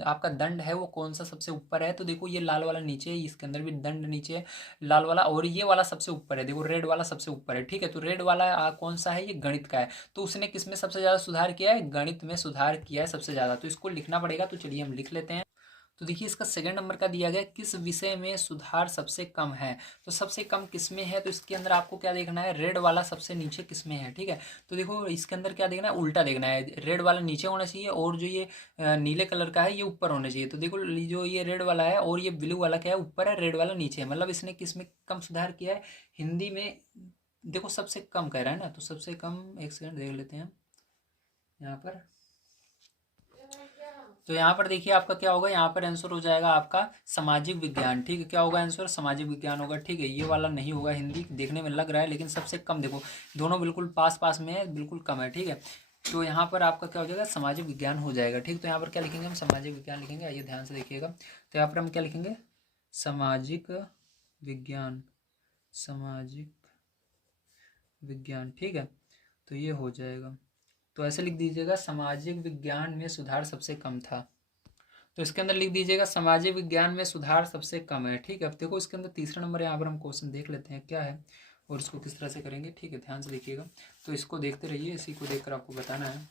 आपका दंड है वो कौन सा सबसे ऊपर है, तो देखो ये लाल वाला नीचे है, इसके अंदर भी दंड नीचे है लाल वाला, और ये वाला सबसे ऊपर है, देखो रेड वाला सबसे ऊपर है, ठीक है। तो रेड वाला कौन सा है, ये गणित का है। तो उसने किस में सबसे ज़्यादा सुधार किया है, गणित में सुधार किया है सबसे ज़्यादा, तो इसको लिखना पड़ेगा। तो चलिए हम लिख लेते हैं। तो देखिए इसका सेकंड नंबर का दिया गया, किस विषय में सुधार सबसे कम है, तो सबसे कम किस में है, तो इसके अंदर आपको क्या देखना है, रेड वाला सबसे नीचे किस में है, ठीक है। तो देखो इसके अंदर क्या देखना है, उल्टा देखना है, रेड वाला नीचे होना चाहिए और जो ये नीले कलर का है ये ऊपर होना चाहिए। तो देखो जो ये रेड वाला है और ये ब्लू वाला क्या है, ऊपर है, रेड वाला नीचे है, मतलब इसने किस में कम सुधार किया है, हिंदी में। देखो सबसे कम कह रहा है ना, तो सबसे कम, एक सेकंड देख लेते हैं यहाँ पर। तो यहाँ पर देखिए आपका क्या होगा, यहाँ पर आंसर हो जाएगा आपका सामाजिक विज्ञान, ठीक है। क्या होगा आंसर, सामाजिक विज्ञान होगा, ठीक है। ये वाला नहीं होगा, हिंदी देखने में लग रहा है लेकिन सबसे कम, देखो दोनों बिल्कुल पास पास में है, बिल्कुल कम है, ठीक है। तो यहाँ पर आपका क्या हो जाएगा, सामाजिक विज्ञान हो जाएगा, ठीक। तो यहाँ पर क्या लिखेंगे हम, सामाजिक विज्ञान लिखेंगे, आइए ध्यान से देखिएगा। तो यहाँ पर हम क्या लिखेंगे, सामाजिक विज्ञान, सामाजिक विज्ञान, ठीक है। तो ये हो जाएगा, तो ऐसे लिख दीजिएगा, सामाजिक विज्ञान में सुधार सबसे कम था। तो इसके अंदर लिख दीजिएगा सामाजिक विज्ञान में सुधार सबसे कम है, ठीक है। अब देखो इसके अंदर तीसरा नंबर, यहाँ पर हम क्वेश्चन देख लेते हैं क्या है और इसको किस तरह से करेंगे, ठीक है। ध्यान से देखिएगा, तो इसको देखते रहिए, इसी को देखकर आपको बताना है।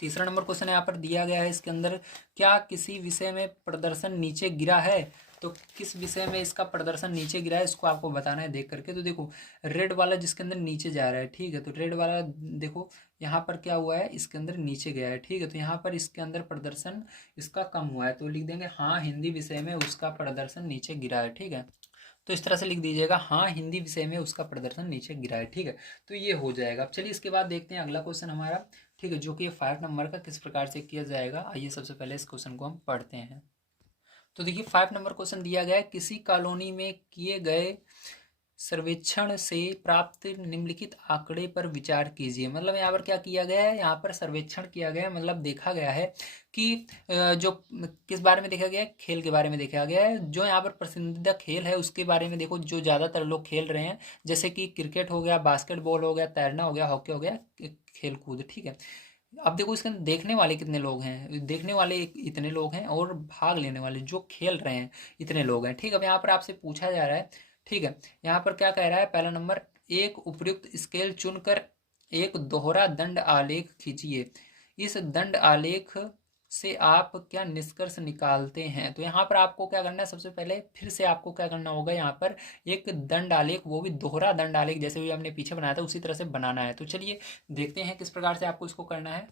तीसरा नंबर क्वेश्चन यहाँ पर दिया गया है, इसके अंदर क्या किसी विषय में प्रदर्शन नीचे गिरा है, तो किस विषय में इसका प्रदर्शन नीचे गिरा है, इसको आपको बताना है देख करके। तो देखो रेड वाला जिसके अंदर नीचे जा रहा है, ठीक है। तो रेड वाला देखो यहाँ पर क्या हुआ है, इसके अंदर नीचे गया है, ठीक है। तो यहाँ पर इसके अंदर प्रदर्शन इसका कम हुआ है, तो लिख देंगे हाँ हिंदी विषय में उसका प्रदर्शन नीचे गिरा है, ठीक है। तो इस तरह से लिख दीजिएगा, हाँ हिंदी विषय में उसका प्रदर्शन नीचे गिरा है, ठीक है। तो ये हो जाएगा। अब चलिए इसके बाद देखते हैं अगला क्वेश्चन हमारा, ठीक है, जो कि 5 नंबर का किस प्रकार से किया जाएगा। आइए सबसे पहले इस क्वेश्चन को हम पढ़ते हैं। तो देखिए 5 नंबर क्वेश्चन दिया गया है, किसी कॉलोनी में किए गए सर्वेक्षण से प्राप्त निम्नलिखित आंकड़े पर विचार कीजिए। मतलब यहाँ पर क्या किया गया है, यहाँ पर सर्वेक्षण किया गया है, मतलब देखा गया है कि जो किस बारे में देखा गया है, खेल के बारे में देखा गया है। जो यहाँ पर पसंदीदा खेल है उसके बारे में देखो, जो ज़्यादातर लोग खेल रहे हैं, जैसे कि क्रिकेट हो गया, बास्केटबॉल हो गया, तैरना हो गया, हॉकी हो गया, खेल कूद, ठीक है। अब देखो इसके अंदर देखने वाले कितने लोग हैं, देखने वाले इतने लोग हैं और भाग लेने वाले जो खेल रहे हैं इतने लोग हैं, ठीक है। अब यहाँ पर आपसे पूछा जा रहा है, ठीक है, यहाँ पर क्या कह रहा है, पहला नंबर, एक उपयुक्त स्केल चुनकर एक दोहरा दंड आलेख खींचिए। इस दंड आलेख से आप क्या निष्कर्ष निकालते हैं। तो यहाँ पर आपको क्या करना है, सबसे पहले फिर से आपको क्या करना होगा, यहाँ पर एक दंड आलेख, वो भी दोहरा दंड आलेख, जैसे भी हमने पीछे बनाया था उसी तरह से बनाना है। तो चलिए देखते हैं किस प्रकार से आपको इसको करना है।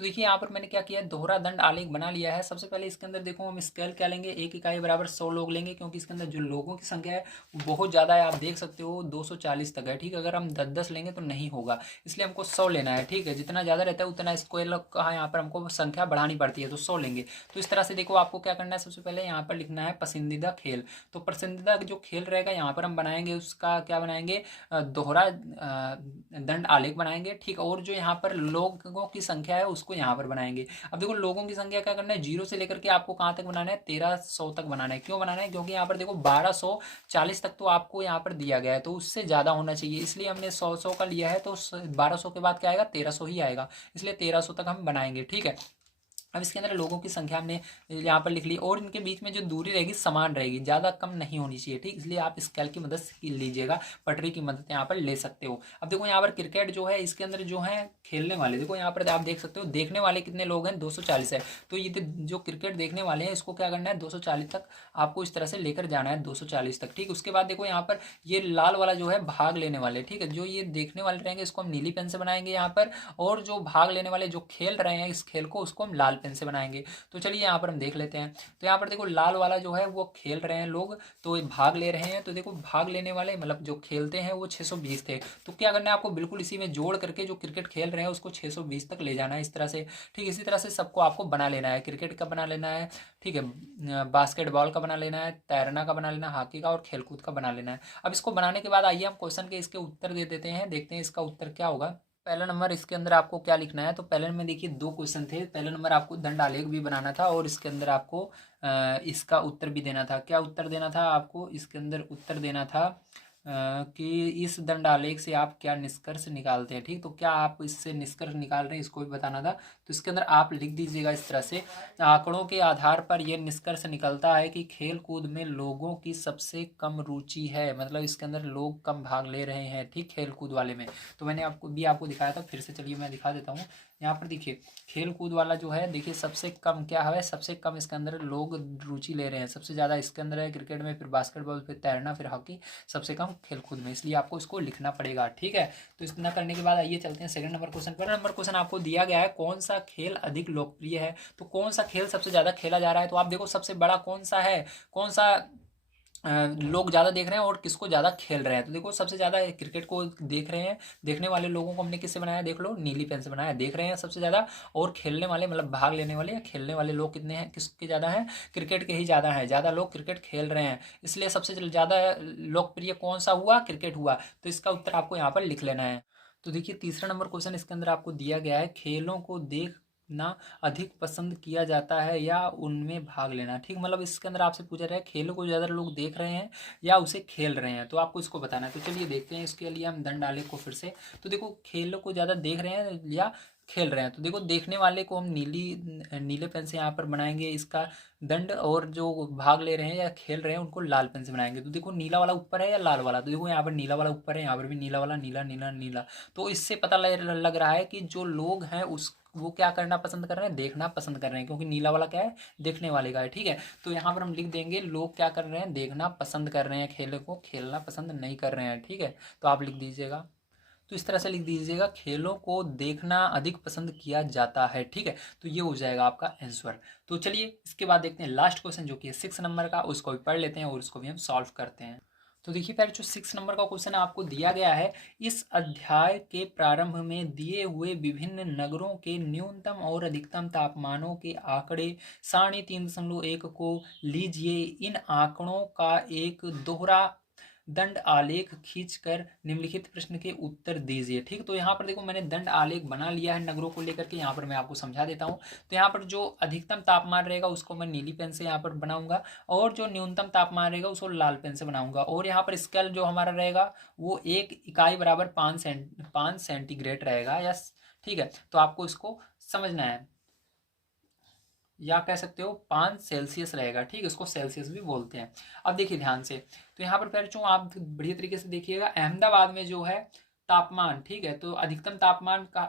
तो देखिए यहाँ पर मैंने क्या किया है, दोहरा दंड आलेख बना लिया है। सबसे पहले इसके अंदर देखो हम स्केल क्या लेंगे, एक इकाई बराबर 100 लोग लेंगे, क्योंकि इसके अंदर जो लोगों की संख्या है वो बहुत ज़्यादा है, आप देख सकते हो 240 तक है, ठीक है। अगर हम 10-10 लेंगे तो नहीं होगा, इसलिए हमको 100 लेना है, ठीक है। जितना ज़्यादा रहता है उतना स्केल का यहाँ पर हमको संख्या बढ़ानी पड़ती है, तो 100 लेंगे। तो इस तरह से देखो आपको क्या करना है, सबसे पहले यहाँ पर लिखना है पसंदीदा खेल। तो पसंदीदा जो खेल रहेगा यहाँ पर हम बनाएंगे, उसका क्या बनाएंगे, दोहरा दंड आलेख बनाएंगे, ठीक। और जो यहाँ पर लोगों की संख्या है उसको यहाँ पर बनाएंगे। अब देखो लोगों की संख्या क्या करना है, 0 से लेकर के आपको कहाँ तक बनाना है, 1300 तक बनाना है। क्यों बनाना है, क्योंकि यहाँ पर देखो 1240 तक तो आपको यहाँ पर दिया गया है, तो उससे ज़्यादा होना चाहिए, इसलिए हमने 100 का लिया है। तो 1200 के बाद क्या आएगा, 1300 ही आएगा, इसलिए 1300 तक हम बनाएंगे। ठीक है, अब इसके अंदर लोगों की संख्या हमने यहाँ पर लिख ली, और इनके बीच में जो दूरी रहेगी समान रहेगी, ज़्यादा कम नहीं होनी चाहिए। ठीक, इसलिए आप स्केल की मदद से लीजिएगा, पटरी की मदद यहाँ पर ले सकते हो। अब देखो यहाँ पर क्रिकेट जो है, इसके अंदर जो है खेलने वाले, देखो यहाँ पर आप देख सकते हो, देखने वाले कितने लोग हैं, 240 है। तो ये जो क्रिकेट देखने वाले हैं इसको क्या करना है, 240 तक आपको इस तरह से लेकर जाना है, 240 तक। ठीक, उसके बाद देखो यहाँ पर ये लाल वाला जो है भाग लेने वाले, ठीक है, जो ये देखने वाले रहेंगे इसको हम नीली पेन से बनाएंगे यहाँ पर, और जो भाग लेने वाले जो खेल रहे हैं इस खेल को, उसको हम लाल पेन से बनाएंगे। तो चलिए यहाँ पर हम देख लेते हैं। तो यहाँ पर देखो लाल वाला जो है वो खेल रहे हैं लोग, तो भाग ले रहे हैं। तो देखो भाग लेने वाले मतलब जो खेलते हैं वो 620 थे। तो क्या करना है आपको, बिल्कुल इसी में जोड़ करके जो क्रिकेट खेल रहे हैं उसको 620 तक ले जाना है, इस तरह से। ठीक, इसी तरह से सबको आपको बना लेना है, क्रिकेट का बना लेना है, ठीक है, बास्केटबॉल का बना लेना है, तैरना का बना लेना है, हॉकी का और खेलकूद का बना लेना है। अब इसको बनाने के बाद आइए हम क्वेश्चन के इसके उत्तर दे देते हैं, देखते हैं इसका उत्तर क्या होगा। पहला नंबर इसके अंदर आपको क्या लिखना है, तो पहले में देखिए 2 क्वेश्चन थे। पहला नंबर आपको दंड आलेख भी बनाना था, और इसके अंदर आपको इसका उत्तर भी देना था। क्या उत्तर देना था आपको, इसके अंदर उत्तर देना था कि इस दंड आलेख से आप क्या निष्कर्ष निकालते हैं। ठीक, तो क्या आप इससे निष्कर्ष निकाल रहे हैं इसको भी बताना था। तो इसके अंदर आप लिख दीजिएगा इस तरह से, आंकड़ों के आधार पर यह निष्कर्ष निकलता है कि खेल कूद में लोगों की सबसे कम रुचि है, मतलब इसके अंदर लोग कम भाग ले रहे हैं। ठीक, खेल कूद वाले में तो मैंने आपको दिखाया था, फिर से चलिए मैं दिखा देता हूँ। यहाँ पर देखिए खेल कूद वाला जो है, देखिए सबसे कम क्या है, सबसे कम इसके अंदर लोग रुचि ले रहे हैं। सबसे ज़्यादा इसके अंदर है क्रिकेट में, फिर बास्केटबॉल, फिर तैरना, फिर हॉकी, सबसे कम खेल कूद में, इसलिए आपको इसको लिखना पड़ेगा। ठीक है, तो इतना करने के बाद आइए चलते हैं सेकंड नंबर क्वेश्चन पर। नंबर क्वेश्चन आपको दिया गया है, कौन सा खेल अधिक लोकप्रिय है। तो कौन सा खेल सबसे ज़्यादा खेला जा रहा है, तो आप देखो सबसे बड़ा कौन सा है, कौन सा लोग ज़्यादा देख रहे हैं और किसको ज़्यादा खेल रहे हैं। तो देखो सबसे ज़्यादा क्रिकेट को देख रहे हैं, देखने वाले लोगों को हमने किससे बनाया, देख लो नीली पेन से बनाया, देख रहे हैं सबसे ज़्यादा। और खेलने वाले मतलब भाग लेने वाले या खेलने वाले लोग कितने हैं, किसके ज़्यादा हैं, क्रिकेट के ही ज़्यादा हैं, ज़्यादा लोग क्रिकेट खेल रहे हैं, इसलिए सबसे ज़्यादा लोकप्रिय कौन सा हुआ, क्रिकेट हुआ। तो इसका उत्तर आपको यहाँ पर लिख लेना है। तो देखिए तीसरा नंबर क्वेश्चन इसके अंदर आपको दिया गया है, खेलों को देख ना अधिक पसंद किया जाता है या उनमें भाग लेना। ठीक, मतलब इसके अंदर आपसे पूछा रहा है खेलों को ज़्यादा लोग देख रहे हैं या उसे खेल रहे हैं, तो आपको इसको बताना है। तो चलिए देखते हैं इसके लिए हम दंड आलेख को फिर से। तो देखो खेलों को ज़्यादा देख रहे हैं या खेल रहे हैं, तो देखो देखने वाले को हम नीले पेन से यहाँ पर बनाएंगे इसका दंड, और जो भाग ले रहे हैं या खेल रहे हैं उनको लाल पेन से बनाएंगे। तो देखो नीला वाला ऊपर है या लाल वाला, तो देखो यहाँ पर नीला वाला ऊपर है, यहाँ पर भी नीला वाला, नीला नीला नीला। तो इससे पता लग रहा है कि जो लोग हैं उस वो क्या करना पसंद कर रहे हैं, देखना पसंद कर रहे हैं, क्योंकि नीला वाला क्या है, देखने वाले का है। ठीक है, तो यहाँ पर हम लिख देंगे लोग क्या कर रहे हैं, देखना पसंद कर रहे हैं, खेल को खेलना पसंद नहीं कर रहे हैं। ठीक है, तो आप लिख दीजिएगा, तो इस तरह से लिख दीजिएगा, खेलों को देखना अधिक पसंद किया जाता है। ठीक है, तो ये हो जाएगा आपका आंसर। तो चलिए इसके बाद देखते हैं लास्ट क्वेश्चन जो कि है 6 नंबर का, उसको भी पढ़ लेते हैं और उसको भी हम सॉल्व करते हैं। तो देखिए पहले जो 6 नंबर का क्वेश्चन आपको दिया गया है, इस अध्याय के प्रारंभ में दिए हुए विभिन्न नगरों के न्यूनतम और अधिकतम तापमानों के आंकड़े 3.1 को लीजिए। इन आंकड़ों का एक दोहरा दंड आलेख खींचकर निम्नलिखित प्रश्न के उत्तर दीजिए। ठीक, तो यहाँ पर देखो मैंने दंड आलेख बना लिया है नगरों को लेकर के, यहाँ पर मैं आपको समझा देता हूँ। तो यहाँ पर जो अधिकतम तापमान रहेगा उसको मैं नीली पेन से यहाँ पर बनाऊंगा, और जो न्यूनतम तापमान रहेगा उसको लाल पेन से बनाऊंगा। और यहाँ पर स्केल जो हमारा रहेगा वो 1 इकाई बराबर 5 सेंटीग्रेड रहेगा। यस, ठीक है, तो आपको इसको समझना है, या कह सकते हो 5 सेल्सियस रहेगा। ठीक, इसको सेल्सियस भी बोलते हैं। अब देखिए ध्यान से, तो यहाँ पर पहले आप बढ़िया तरीके से देखिएगा, अहमदाबाद में जो है तापमान, ठीक है, तो अधिकतम तापमान का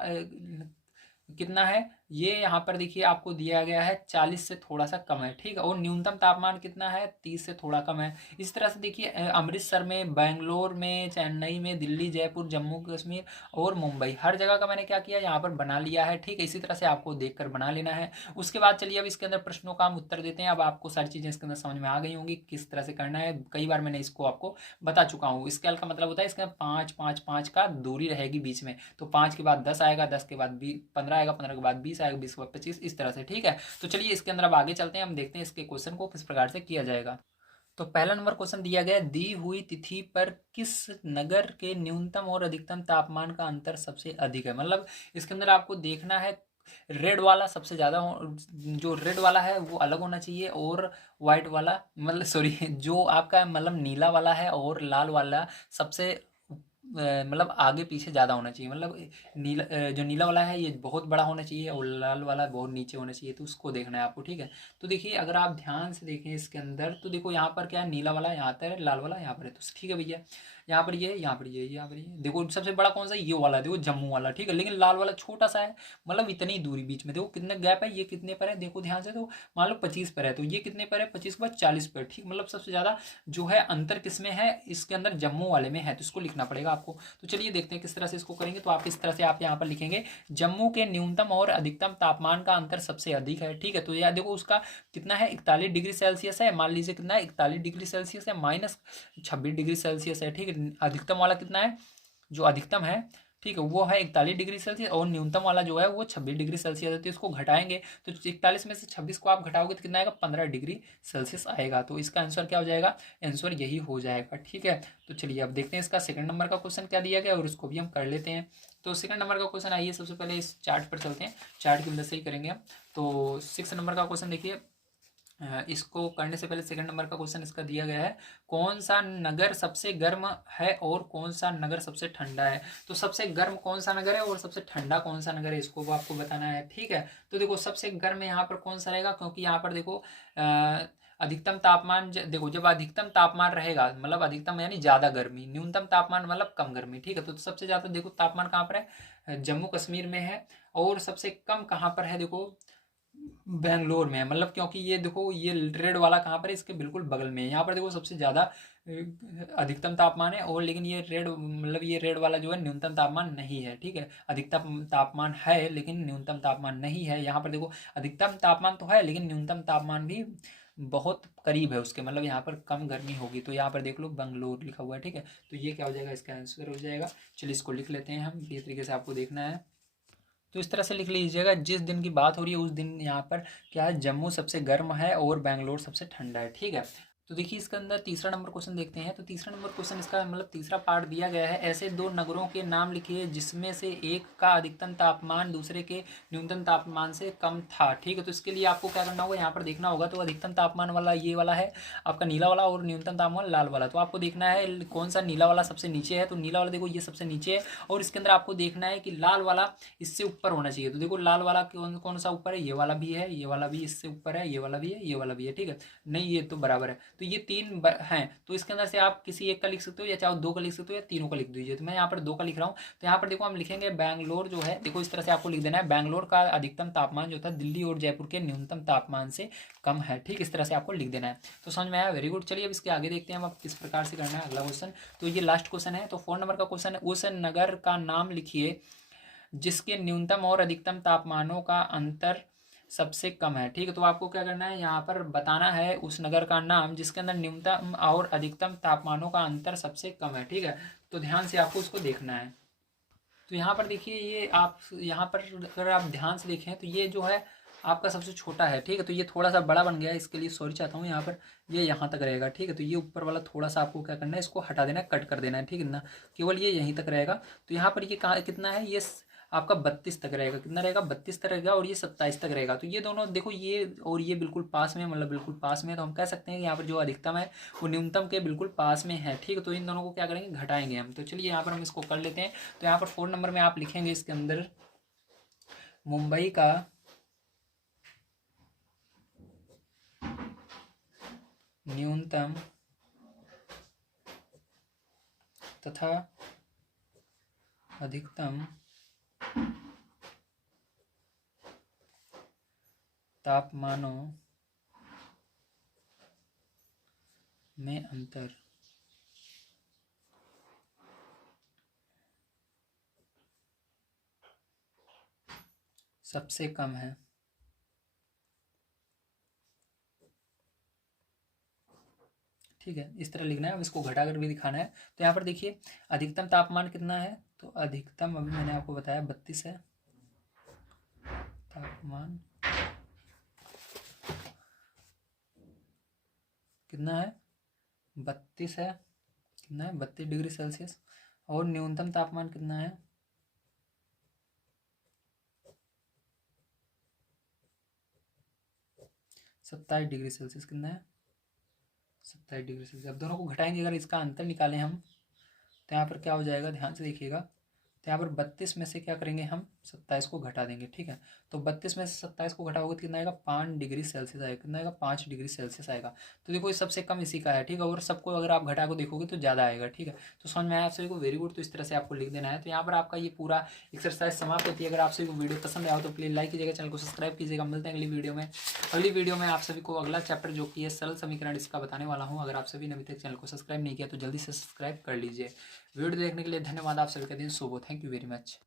कितना है, ये यहाँ पर देखिए आपको दिया गया है 40 से थोड़ा सा कम है। ठीक है, और न्यूनतम तापमान कितना है, 30 से थोड़ा कम है। इस तरह से देखिए अमृतसर में, बेंगलोर में, चेन्नई में, दिल्ली, जयपुर, जम्मू कश्मीर और मुंबई, हर जगह का मैंने क्या किया, यहाँ पर बना लिया है। ठीक है, इसी तरह से आपको देखकर बना लेना है। उसके बाद चलिए अब इसके अंदर प्रश्नों का हम उत्तर देते हैं। अब आपको सारी चीज़ें इसके अंदर समझ में आ गई होंगी किस तरह से करना है, कई बार मैंने इसको आपको बता चुका हूँ। स्केल का मतलब होता है इसके 5 5 5 का दूरी रहेगी बीच में, तो 5 के बाद 10 आएगा, 10 के बाद 15 आएगा, 15 के बाद 20 आएगा, 20 के बाद 25, इस तरह से। ठीक है, तो चलिए इसके अंदर अब आगे चलते हैं, हम देखते हैं इसके क्वेश्चन को किस प्रकार से किया जाएगा। तो पहला नंबर क्वेश्चन दिया गया है, दी हुई तिथि पर किस नगर के न्यूनतम और अधिकतम तापमान का अंतर सबसे अधिक है। मतलब इसके अंदर आपको देखना है रेड वाला सबसे ज़्यादा जो रेड वाला है वो अलग होना चाहिए, और वाइट वाला मतलब सॉरी जो आपका मतलब नीला वाला है और लाल वाला सबसे मतलब आगे पीछे ज़्यादा होना चाहिए। मतलब जो नीला वाला है ये बहुत बड़ा होना चाहिए और लाल वाला बहुत नीचे होना चाहिए, तो उसको देखना है आपको, ठीक है। तो देखिए अगर आप ध्यान से देखें इसके अंदर, तो देखो यहाँ पर क्या है, नीला वाला यहाँ पर है, लाल वाला यहाँ पर है, तो ठीक है भैया। यहाँ पर ये, यहाँ पर ये, यहाँ पर ये, देखो सबसे बड़ा कौन सा है, ये वाला देखो, जम्मू वाला, ठीक है। लेकिन लाल वाला छोटा सा है, मतलब इतनी दूरी बीच में, देखो कितने गैप है, ये कितने पर है, देखो ध्यान से, तो मान लो 25 पर है, तो ये कितने पर है, 25 के बाद 40 पर, ठीक। मतलब सबसे ज़्यादा जो है अंतर किस में है, इसके अंदर जम्मू वाले में है, तो इसको लिखना पड़ेगा आपको। तो चलिए देखते हैं किस तरह से इसको करेंगे। तो आप इस तरह से आप यहाँ पर लिखेंगे, जम्मू के न्यूनतम और अधिकतम तापमान का अंतर सबसे अधिक है, ठीक है। तो यह देखो उसका कितना है, 41 डिग्री सेल्सियस है, मान लीजिए कितना है, 41 डिग्री सेल्सियस है, माइनस 26 डिग्री सेल्सियस है, ठीक है। अधिकतम वाला कितना है, जो अधिकतम है, ठीक है, वो है 41 डिग्री सेल्सियस, और न्यूनतम वाला जो है वो 26 डिग्री सेल्सियस है। तो इसको घटाएंगे, तो 41 में से 26 को आप घटाओगे तो कितना आएगा, 15 डिग्री सेल्सियस आएगा। तो इसका आंसर क्या हो जाएगा, आंसर यही हो जाएगा, ठीक है। तो चलिए अब देखते हैं इसका सेकंड नंबर का क्वेश्चन क्या दिया गया, और उसको भी हम कर लेते हैं। तो सेकंड नंबर का क्वेश्चन, आइए सबसे पहले इस चार्ट पर चलते हैं, चार्ट की मदद से ही करेंगे हम। तो 6 नंबर का क्वेश्चन देखिए, इसको करने से पहले सेकंड नंबर का क्वेश्चन इसका दिया गया है, कौन सा नगर सबसे गर्म है और कौन सा नगर सबसे ठंडा है। तो सबसे गर्म कौन सा नगर है और सबसे ठंडा कौन सा नगर है, इसको वो आपको बताना है, ठीक है। तो देखो सबसे गर्म यहाँ पर कौन सा रहेगा, क्योंकि यहाँ पर देखो अधिकतम तापमान देखो, जब अधिकतम तापमान रहेगा मतलब अधिकतम यानी ज़्यादा गर्मी, न्यूनतम तापमान मतलब कम गर्मी, ठीक है। तो सबसे ज़्यादा देखो तापमान कहाँ पर है, जम्मू कश्मीर में है, और सबसे कम कहाँ पर है, देखो बेंगलोर में है। मतलब क्योंकि ये देखो ये रेड वाला कहाँ पर है, इसके बिल्कुल बगल में है। यहाँ पर देखो सबसे ज़्यादा अधिकतम तापमान है, और लेकिन ये रेड मतलब ये रेड वाला जो है न्यूनतम तापमान नहीं है, ठीक है। अधिकतम तापमान है लेकिन न्यूनतम तापमान नहीं है। यहाँ पर देखो अधिकतम तापमान तो है लेकिन न्यूनतम तापमान भी बहुत करीब है उसके, मतलब यहाँ पर कम गर्मी होगी। तो यहाँ पर देख लो बेंगलोर लिखा हुआ है, ठीक है। तो ये क्या हो जाएगा, इसका आंसर हो जाएगा। चलिए इसको लिख लेते हैं हम, ये तरीके से आपको देखना है। तो इस तरह से लिख लीजिएगा, जिस दिन की बात हो रही है उस दिन यहाँ पर क्या है, जम्मू सबसे गर्म है और बेंगलोर सबसे ठंडा है, ठीक है। तो देखिए इसके अंदर तीसरा नंबर क्वेश्चन देखते हैं। तो तीसरा नंबर क्वेश्चन इसका मतलब तीसरा पार्ट दिया गया है, ऐसे दो नगरों के नाम लिखिए जिसमें से एक का अधिकतम तापमान दूसरे के न्यूनतम तापमान से कम था, ठीक है। तो इसके लिए आपको क्या करना होगा, यहाँ पर देखना होगा। तो अधिकतम तापमान वाला ये वाला है आपका नीला वाला, और न्यूनतम तापमान लाल वाला। तो आपको देखना है कौन सा नीला वाला सबसे नीचे है, तो नीला वाला देखो ये सबसे नीचे है, और इसके अंदर आपको देखना है कि लाल वाला इससे ऊपर होना चाहिए। तो देखो लाल वाला कौन कौन सा ऊपर है, ये वाला भी है, ये वाला भी इससे ऊपर है, ये वाला भी है, ये वाला भी है, ठीक है। नहीं ये तो बराबर है, तो ये तीन हैं। तो इसके अंदर से आप किसी एक का लिख सकते हो, या चाहे दो का लिख सकते हो, या तीनों का लिख दीजिए। तो मैं यहाँ पर दो का लिख रहा हूँ। तो यहाँ पर देखो हम लिखेंगे बैंगलोर जो है, देखो इस तरह से आपको लिख देना है, बैंगलोर का अधिकतम तापमान जो था दिल्ली और जयपुर के न्यूनतम तापमान से कम है, ठीक इस तरह से आपको लिख देना है। तो समझ में आया, वेरी गुड। चलिए अब इसके आगे देखते हैं हम अब किस प्रकार से करना है अगला क्वेश्चन। तो ये लास्ट क्वेश्चन है। तो 4 नंबर का क्वेश्चन है, उस नगर का नाम लिखिए जिसके न्यूनतम और अधिकतम तापमानों का अंतर सबसे कम है, ठीक है। तो आपको क्या करना है, यहाँ पर बताना है उस नगर का नाम जिसके अंदर न्यूनतम और अधिकतम तापमानों का अंतर सबसे कम है, ठीक है। तो ध्यान से आपको उसको देखना है। तो यहाँ पर देखिए, ये आप यहाँ पर अगर आप ध्यान से देखें तो ये जो है आपका सबसे छोटा है, ठीक है। तो ये थोड़ा सा बड़ा बन गया है, इसके लिए सॉरी चाहता हूँ। यहाँ पर ये यहाँ तक रहेगा, ठीक है। तो ये ऊपर वाला थोड़ा सा आपको क्या करना है, इसको हटा देना है, कट कर देना है, ठीक है ना। केवल ये यहीं तक रहेगा। तो यहाँ पर ये कहाँ कितना है, ये आपका 32 तक रहेगा, कितना रहेगा, 32 तक रहेगा, और ये 27 तक रहेगा। तो ये दोनों देखो, ये और ये बिल्कुल पास में, मतलब बिल्कुल पास में। तो हम कह सकते हैं कि यहाँ पर जो अधिकतम है वो न्यूनतम के बिल्कुल पास में है, ठीक है। तो इन दोनों को क्या करेंगे, घटाएंगे हम। तो चलिए यहाँ पर हम इसको कर लेते हैं। तो यहाँ पर 4 नंबर में आप लिखेंगे इसके अंदर, मुंबई का न्यूनतम तथा अधिकतम तापमानों में अंतर सबसे कम है, ठीक है। इस तरह लिखना है। अब इसको घटा कर भी दिखाना है। तो यहाँ पर देखिए अधिकतम तापमान कितना है, तो अधिकतम अभी मैंने आपको बताया 32 है तापमान, कितना है, 32 है, कितना है, 32 डिग्री सेल्सियस। और न्यूनतम तापमान कितना है, 27 डिग्री सेल्सियस कितना है, 27 डिग्री सेल्सियस। अब दोनों को घटाएंगे, अगर इसका अंतर निकालें हम तो यहाँ पर क्या हो जाएगा, ध्यान से देखिएगा। तो यहाँ पर 32 में से क्या करेंगे हम, 27 को घटा देंगे, ठीक है। तो 32 में से 27 को घटाओगे तो कितना आएगा, 5 डिग्री सेल्सियस आएगा। कितना आएगा, 5 डिग्री सेल्सियस आएगा। तो देखो ये सबसे कम इसी का है, ठीक है। और सबको अगर आप घटा को देखोगे तो ज़्यादा आएगा, ठीक है। तो समझ में आया आप सभी को, वेरी गुड। तो इस तरह से आपको लिख देना है। तो यहाँ पर आपका ये पूरा एक्सरसाइज समाप्त होती है। अगर आप सभी को वीडियो पसंद आया तो प्लीज़ लाइक कीजिएगा, चैनल को सब्सक्राइब कीजिएगा। मिलते हैं अगली वीडियो में। अगली वीडियो में आप सभी को अगला चैप्टर जो कि है सरल समीकरण, इसका बताने वाला हूँ। अगर आप सभी ने अभी तक चैनल को सब्सक्राइब नहीं किया तो जल्दी से सब्सक्राइब कर लीजिए। वीडियो देखने के लिए धन्यवाद। आप सभी का दिन शुभ हो। Thank you very much.